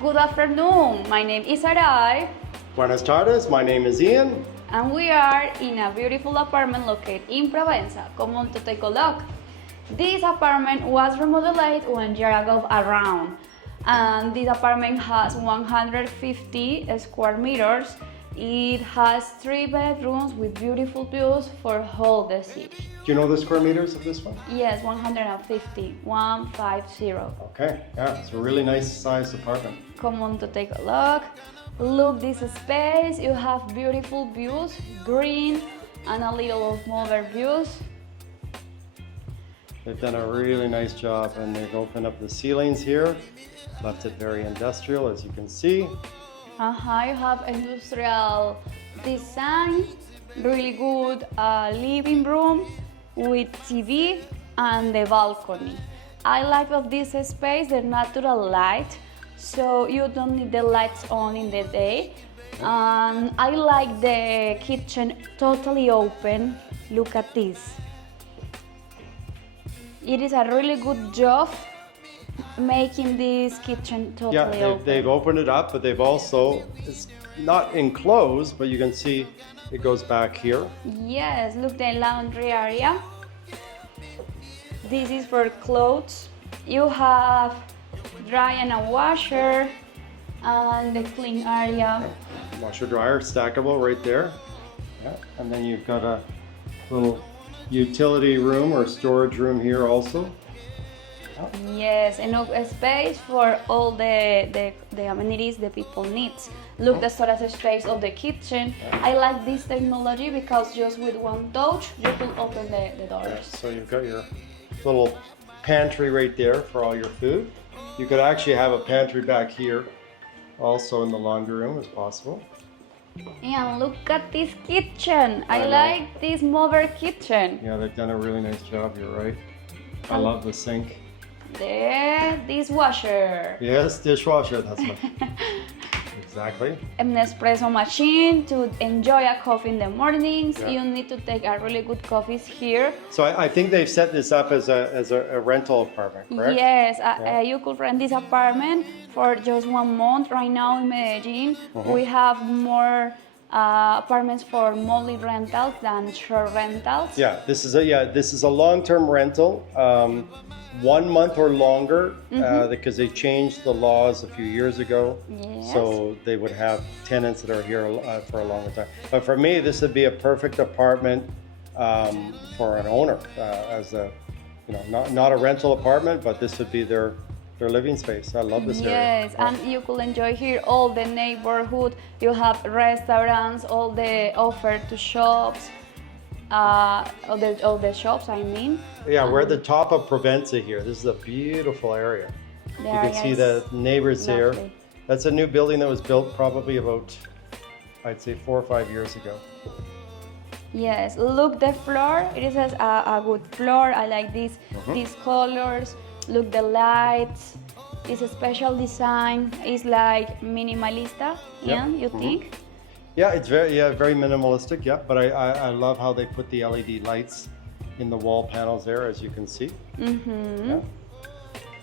Good afternoon, my name is Arai, Buenas tardes, my name is Ian. and we are in a beautiful apartment located in Provenza. Come on to take a look. This apartment was remodeled 1 year ago around, and this apartment has 150 square meters. It has 3 bedrooms with beautiful views for whole the city. Do you know the square meters of this one? Yes, 150, 150. Okay, yeah, it's a really nice sized apartment. Come on to take a look. Look this space, you have beautiful views, green and a little of modern views. They've done a really nice job, and they've opened up the ceilings here, left it very industrial, as you can see. You have industrial design, really good living room with TV and the balcony. I like of this space the natural light, so you don't need the lights on in the day. And I like the kitchen totally open. Look at this. It is a really good job making this kitchen totally open. They've opened it up, but they've also, it's not enclosed, but you can see it goes back here. Yes, look the laundry area. This is for clothes. You have dry and a washer and the clean area. Washer dryer, stackable right there. Yeah. And then you've got a little utility room or storage room here also. Yes, enough space for all the amenities the people need. Look the storage space of the kitchen. I like this technology because just with one touch you could open the doors. So you've got your little pantry right there for all your food. You could actually have a pantry back here also in the laundry room as possible. And look at this kitchen. I know. like this modern kitchen. Yeah, they've done a really nice job, you're right. I love the sink. The dishwasher. Yes, dishwasher, that's what. Exactly. An espresso machine to enjoy a coffee in the mornings. Yeah. You need to take a really good coffees here. So I think they've set this up as a rental apartment, correct? Yes, you could rent this apartment for just 1 month. Right now in Medellin, we have more apartments for monthly rentals than short rentals. Yeah, this is a long-term rental, 1 month or longer, because they changed the laws a few years ago. Yes. So they would have tenants that are here for a longer time. But for me, this would be a perfect apartment for an owner, as a, not a rental apartment, but this would be their living space. I love this area. Yes, and you could enjoy here all the neighborhood. You have restaurants, all the offer to shops, all the shops, I mean. Yeah, we're at the top of Provenza here. This is a beautiful area. You can see the neighbors here. Lovely. That's a new building that was built probably about, I'd say, 4 or 5 years ago. Yes, look the floor. It is a good floor. I like these colors. Look the lights. It's a special design. It's like minimalista. Yeah, you think? Yeah, it's very minimalistic. Yeah, but I love how they put the LED lights in the wall panels there, as you can see. Yeah.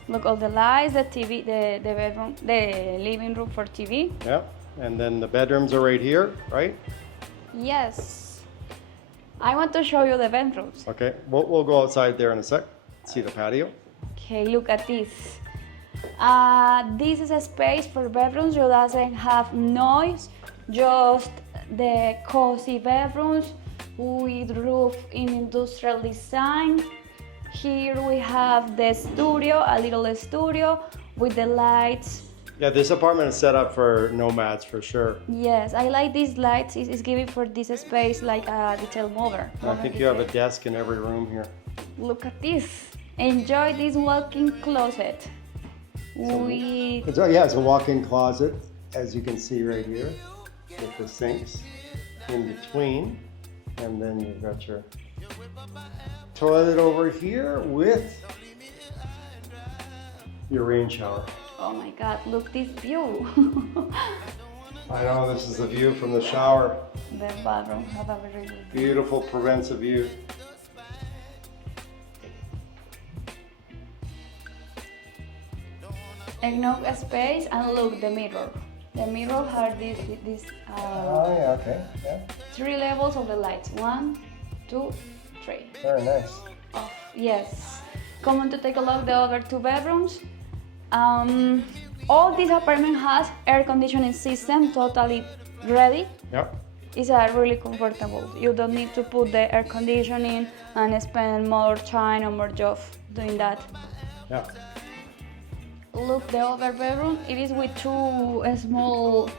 Look all the lights, the TV, the bedroom, the living room for TV. Yeah, and then the bedrooms are right here, right? Yes. I want to show you the bedrooms. Okay, we'll go outside there in a sec. See the patio. Okay, look at this. This is a space for bedrooms. You doesn't have noise, just the cozy bedrooms with roof in industrial design. Here we have the studio, a little studio with the lights. Yeah, this apartment is set up for nomads for sure. Yes, I like these lights. It's giving for this space like a detail modern. I think you have a desk in every room here. Look at this. Enjoy this walk-in closet. It's a walk-in closet, as you can see right here, with the sinks in between. And then you've got your toilet over here with your rain shower. Oh my God, look this view. I know, this is the view from the shower. The bathroom have a very good view. Beautiful Provenza view. enough space, and look the mirror. The mirror has this Oh, yeah, okay. Yeah. 3 levels of the lights. 1, 2, 3. Very nice. Oh, yes. Come on to take a look the other 2 bedrooms. All this apartment has air conditioning system totally ready. Yep. It's really comfortable. You don't need to put the air conditioning and spend more time or more job doing that. Yeah. Look the other bedroom. It is with 2 small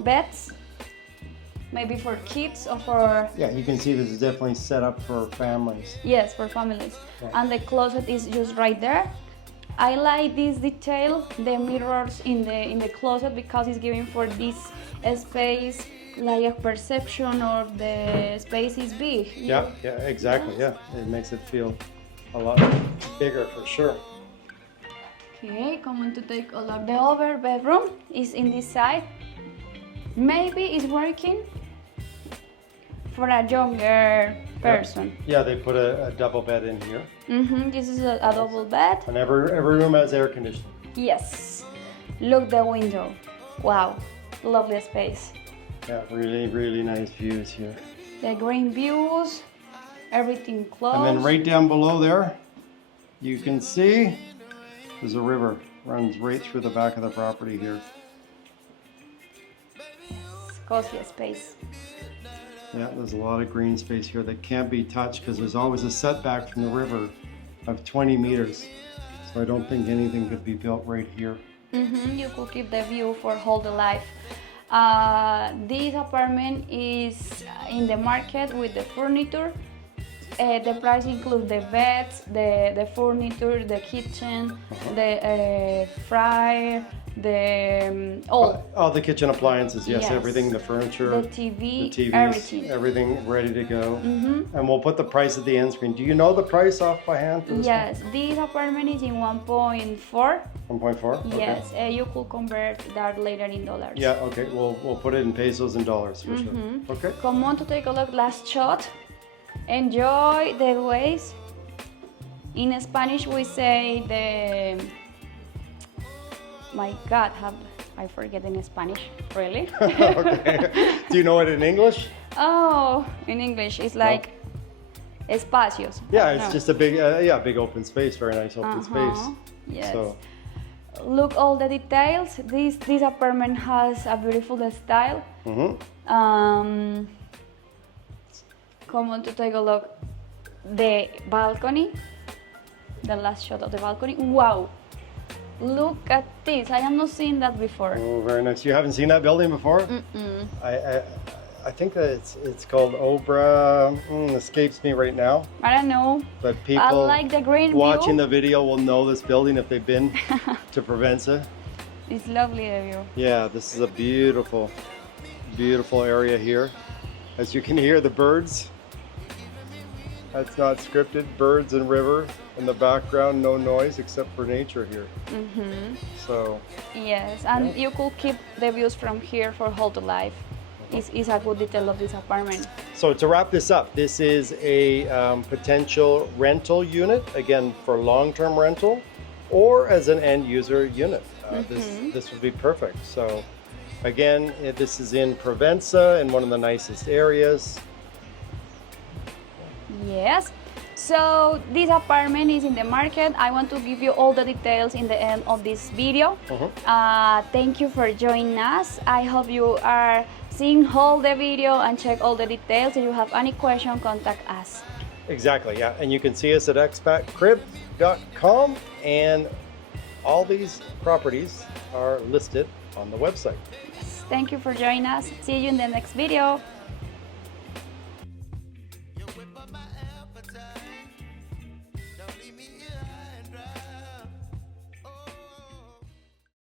beds, maybe for kids or for... Yeah, you can see this is definitely set up for families. Yes, for families. Yeah. And the closet is just right there. I like this detail, the mirrors in the closet, because it's giving for this space like a perception of the space is big. Yeah, yeah, exactly. Yeah, it makes it feel a lot bigger for sure. Okay, come on to take a look. The other bedroom is in this side. Maybe it's working for a younger person. Yeah, they put a double bed in here. This is a double bed. And every room has air conditioning. Yes. Look the window. Wow, lovely space. Yeah, really, really nice views here. The green views, everything close. And then right down below there, you can see there's a river runs right through the back of the property here. Cozy space. Yeah, there's a lot of green space here that can't be touched because there's always a setback from the river of 20 meters. So I don't think anything could be built right here. You could keep the view for whole the life. This apartment is in the market with the furniture. The price includes the beds, the furniture, the kitchen, the fryer, the all the kitchen appliances, yes, Yes. everything, the furniture, the TV, the TVs, everything. ready to go. And we'll put the price at the end screen. Do you know the price off by hand for this Yes, this apartment is in 1.4. one? 1.4? Okay. Yes, you could convert that later in dollars. Yeah, okay, we'll put it in pesos and dollars for sure. Okay. Come on to take a look, last shot. Enjoy the waves. In Spanish we say the... My God, I forget in Spanish, really? Okay. Do you know it in English? Oh, in English it's like espacios. Yeah, it's just a big, big open space, very nice open space. Yes. So, Look all the details. This apartment has a beautiful style. Come on to take a look. The balcony, the last shot of the balcony. Wow! Look at this. I have not seen that before. oh, very nice. You haven't seen that building before? I think that it's called Obra. Escapes me right now. I don't know. But I people like the green watching view. the video will know this building if they've been to Provenza. It's lovely, the view. Yeah, this is a beautiful, beautiful area here. As you can hear the birds. That's not scripted. Birds and river in the background, no noise except for nature here. So Yes, and you could keep the views from here for whole the life. It's a good detail of this apartment. So to wrap this up, this is a potential rental unit, again for long-term rental, or as an end-user unit. This would be perfect. So again, this is in Provenza, in one of the nicest areas. Yes. So this apartment is in the market. I want to give you all the details in the end of this video. Thank you for joining us. I hope you are seeing all the video and check all the details. If you have any question, contact us. Exactly, yeah. And you can see us at expatcrib.com, and all these properties are listed on the website. Yes. Thank you for joining us. See you in the next video. Don't leave me